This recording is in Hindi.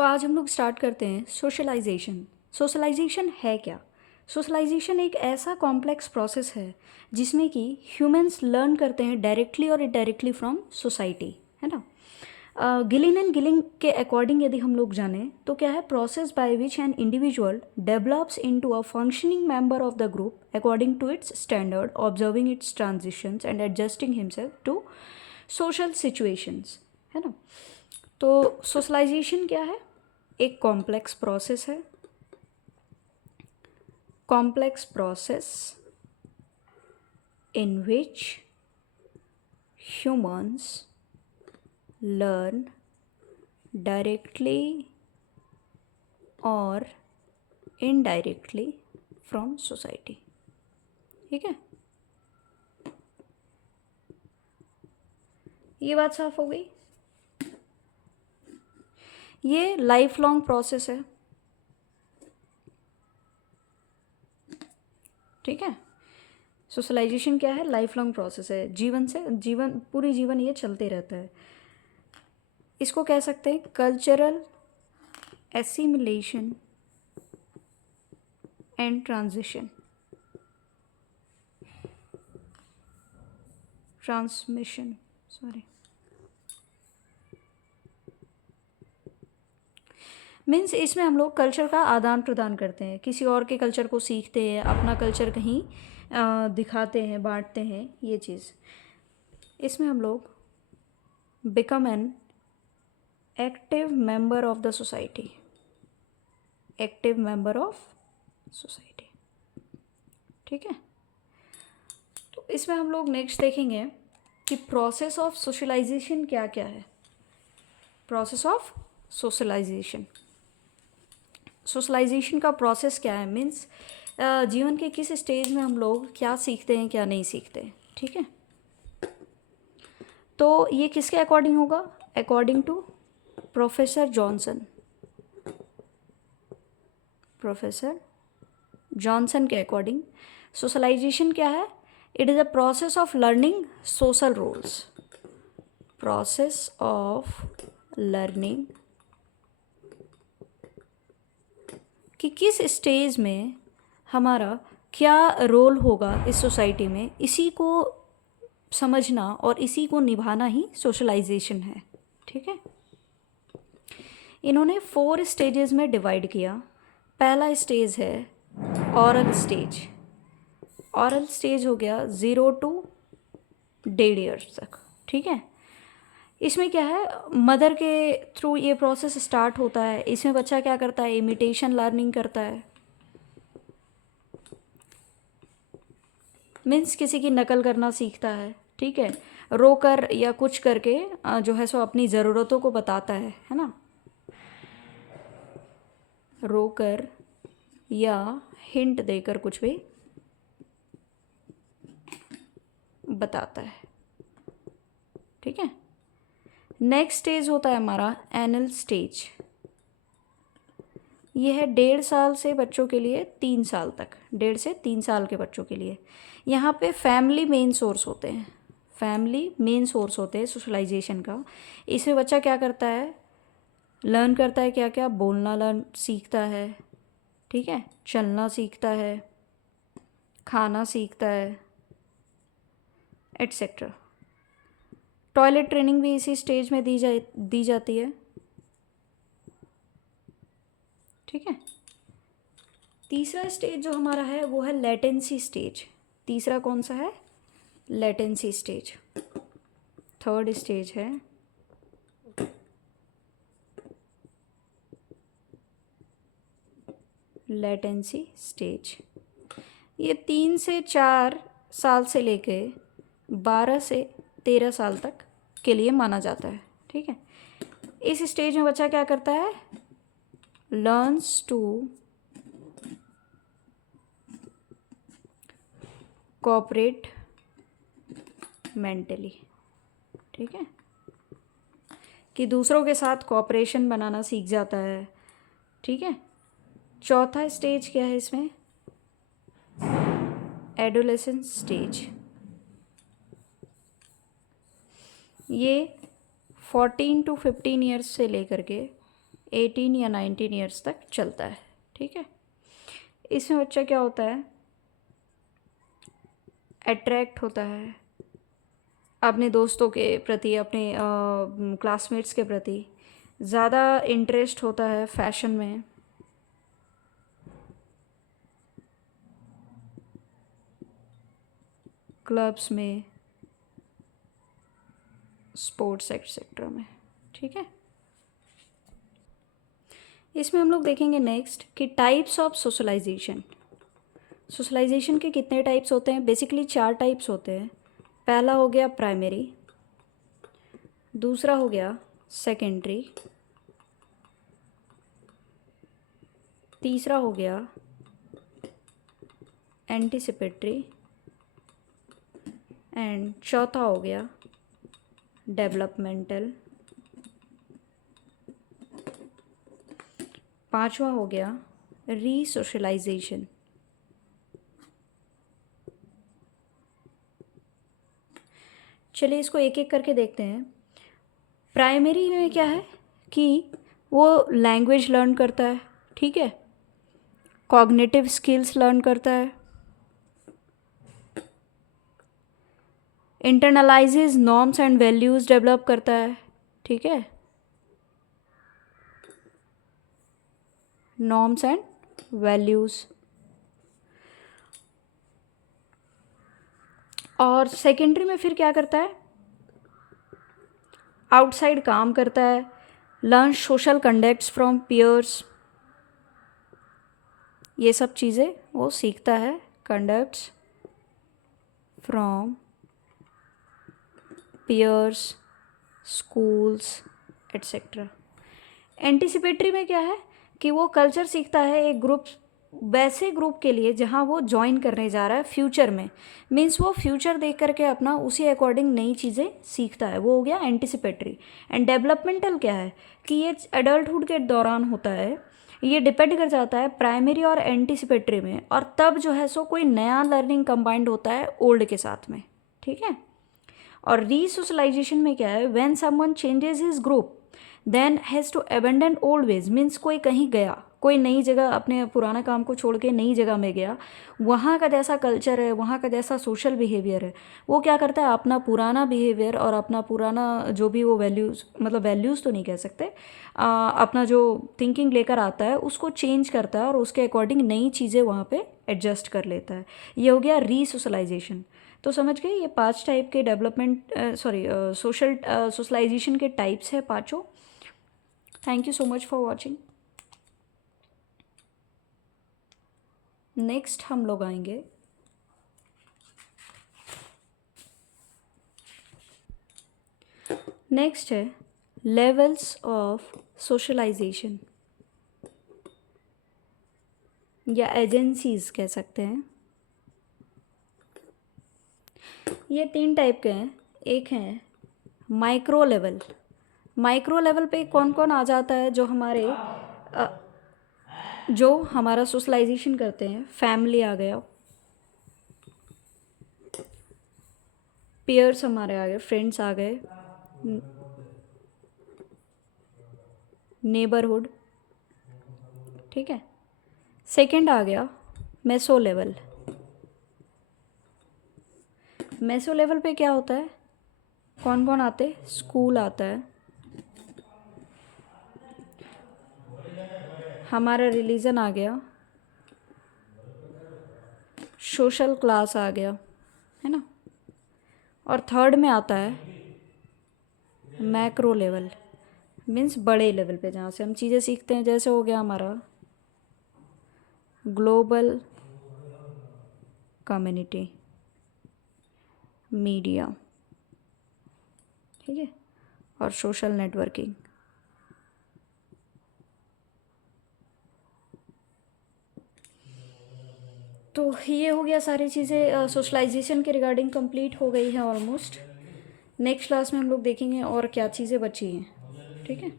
तो आज हम लोग स्टार्ट करते हैं सोशलाइजेशन। सोशलाइजेशन है क्या? सोशलाइजेशन एक ऐसा कॉम्प्लेक्स प्रोसेस है जिसमें कि ह्यूमंस लर्न करते हैं डायरेक्टली और इनडायरेक्टली फ्रॉम सोसाइटी, है ना। गिलिन एंड गिलिंग के अकॉर्डिंग यदि हम लोग जाने तो क्या है, process by which an individual develops into a functioning member of the group according to its standard, observing its transitions and adjusting himself to social situations, है ना। तो सोशलाइजेशन क्या है? एक कॉम्प्लेक्स प्रोसेस है, complex process in which humans learn directly और इनडायरेक्टली फ्रॉम सोसाइटी। ठीक है, ये बात साफ हो गई। ये लाइफ लॉन्ग प्रोसेस है, ठीक है। सोशलाइजेशन क्या है? लाइफ लॉन्ग प्रोसेस है, जीवन से जीवन, पूरी जीवन ये चलते रहता है। इसको कह सकते हैं cultural assimilation and transmission, sorry, means इसमें हम लोग कल्चर का आदान प्रदान करते हैं, किसी और के कल्चर को सीखते हैं, अपना कल्चर कहीं दिखाते हैं, बांटते हैं, ये चीज़। इसमें हम लोग become an active member of the society, active member of society, ठीक है। तो इसमें हम लोग नेक्स्ट देखेंगे कि प्रोसेस ऑफ सोशलाइजेशन क्या क्या है। प्रोसेस ऑफ सोशलाइजेशन, सोशलाइजेशन का प्रोसेस क्या है, मीन्स जीवन के किस स्टेज में हम लोग क्या सीखते हैं, क्या नहीं सीखते, ठीक है। तो ये किसके अकॉर्डिंग होगा? According to professor Johnson, professor Johnson के अकॉर्डिंग सोशलाइजेशन क्या है? It is a process of learning social roles, process of learning कि किस स्टेज में हमारा क्या रोल होगा इस सोसाइटी में, इसी को समझना और इसी को निभाना ही सोशलाइजेशन है, ठीक है। इन्होंने 4 स्टेजेस में डिवाइड किया। पहला स्टेज है ऑरल स्टेज। ऑरल स्टेज हो गया 0 to 1.5 ईयर्स तक, ठीक है। इसमें क्या है, मदर के थ्रू ये प्रोसेस स्टार्ट होता है। इसमें बच्चा क्या करता है? इमिटेशन लर्निंग करता है, मीन्स किसी की नकल करना सीखता है, ठीक है। रोकर या कुछ करके जो है सो अपनी ज़रूरतों को बताता है ना। रोकर या हिंट देकर कुछ भी बताता है, ठीक है। नेक्स्ट स्टेज होता है हमारा एनल स्टेज। ये है 1.5 साल से बच्चों के लिए 3 साल तक, 1.5 से 3 साल के बच्चों के लिए। यहाँ पे फैमिली मेन सोर्स होते हैं, फैमिली मेन सोर्स होते हैं सोशलाइजेशन का। इसमें बच्चा क्या करता है? लर्न करता है, क्या क्या बोलना लर्न सीखता है, ठीक है, चलना सीखता है, खाना सीखता है, एट्सेट्रा। टॉयलेट ट्रेनिंग भी इसी स्टेज में दी जाती है, ठीक है। तीसरा स्टेज जो हमारा है वो है लेटेंसी स्टेज। तीसरा कौन सा है? Latency stage. थर्ड स्टेज है लेटेंसी स्टेज। ये 3 से 4 साल से लेके 12 से 13 साल तक के लिए माना जाता है, ठीक है। इस स्टेज में बच्चा क्या करता है? लर्न्स टू कोऑपरेट मेंटली, ठीक है, कि दूसरों के साथ कोऑपरेशन बनाना सीख जाता है, ठीक है। चौथा स्टेज क्या है इसमें? Adolescence stage. ये 14 to 15 ईयर्स से लेकर के 18 या 19 ईयर्स तक चलता है। ठीक है, इसमें बच्चा क्या होता है, अट्रैक्ट होता है अपने दोस्तों के प्रति, अपने क्लासमेट्स के प्रति, ज़्यादा इंटरेस्ट होता है फैशन में, क्लब्स में, स्पोर्ट्स एक्सेट्रा में। ठीक है, इसमें हम लोग देखेंगे नेक्स्ट कि टाइप्स ऑफ सोशलाइजेशन। सोशलाइजेशन के कितने टाइप्स होते हैं, बेसिकली 4 टाइप्स होते हैं। पहला हो गया प्राइमरी, दूसरा हो गया सेकेंडरी, तीसरा हो गया एंटीसिपेटरी, एंड चौथा हो गया डेवलपमेंटल, पांचवा हो गया रीसोशलाइजेशन। चलिए इसको एक एक करके देखते हैं। प्राइमरी में क्या है कि वो लैंग्वेज लर्न करता है, ठीक है, कॉग्निटिव स्किल्स लर्न करता है, internalizes norms and values develop करता है, ठीक है, नॉर्म्स एंड वैल्यूज़। और सेकेंडरी में फिर क्या करता है, आउटसाइड काम करता है, learn social conducts from peers, ये सब चीज़ें वो सीखता है, conducts from peers, schools etcetera. Anticipatory में क्या है कि वो कल्चर सीखता है एक ग्रुप, वैसे ग्रुप के लिए जहाँ वो ज्वाइन करने जा रहा है फ्यूचर में, मीन्स वो फ्यूचर देख करके अपना उसी अकॉर्डिंग नई चीज़ें सीखता है, वो हो गया एंटिसिपेटरी। एंड डेवलपमेंटल क्या है कि ये एडल्टहुड के दौरान होता है, ये डिपेंड कर जाता है प्राइमरी और एंटिसिपेटरी में, और तब जो है सो कोई नया लर्निंग कंबाइंड होता है ओल्ड के साथ में। ठीक है, और रीसोशलाइजेशन में क्या है, when someone changes his group then has to abandon old ways, means कोई कहीं गया, कोई नई जगह अपने पुराना काम को छोड़ के नई जगह में गया, वहाँ का जैसा कल्चर है, वहाँ का जैसा सोशल बिहेवियर है, वो क्या करता है अपना पुराना बिहेवियर और अपना पुराना जो भी वो वैल्यूज़, मतलब वैल्यूज़ तो नहीं कह सकते, अपना जो थिंकिंग लेकर आता है उसको चेंज करता है और उसके अकॉर्डिंग नई चीज़ें वहाँ पे एडजस्ट कर लेता है। ये हो गया रीसोशलाइजेशन। तो समझ गए, ये 5 टाइप के डेवलपमेंट सोशलाइजेशन के टाइप्स है पाँचों। Thank you so much for watching. Next हम लोग आएंगे नेक्स्ट है लेवल्स ऑफ सोशलाइजेशन या एजेंसीज कह सकते हैं। ये 3 टाइप के हैं। एक है माइक्रो लेवल। माइक्रो लेवल पे कौन कौन आ जाता है, जो हमारा सोशलाइजेशन करते हैं, फैमिली आ गया, पीयर्स हमारे आ गए, फ्रेंड्स आ गए, नेबरहुड, ठीक है। सेकंड आ गया मेसो लेवल। मेसो लेवल पे क्या होता है, कौन कौन आते, स्कूल आता है, हमारा रिलीजन आ गया, सोशल क्लास आ गया, है ना। और थर्ड में आता है मैक्रो लेवल, मीन्स बड़े लेवल पे जहाँ से हम चीज़ें सीखते हैं, जैसे हो गया हमारा ग्लोबल कम्युनिटी, मीडिया, ठीक है, और सोशल नेटवर्किंग। तो ये हो गया, सारी चीज़ें सोशलाइजेशन के रिगार्डिंग कंप्लीट हो गई है ऑलमोस्ट। नेक्स्ट क्लास में हम लोग देखेंगे और क्या चीज़ें बची हैं, ठीक है।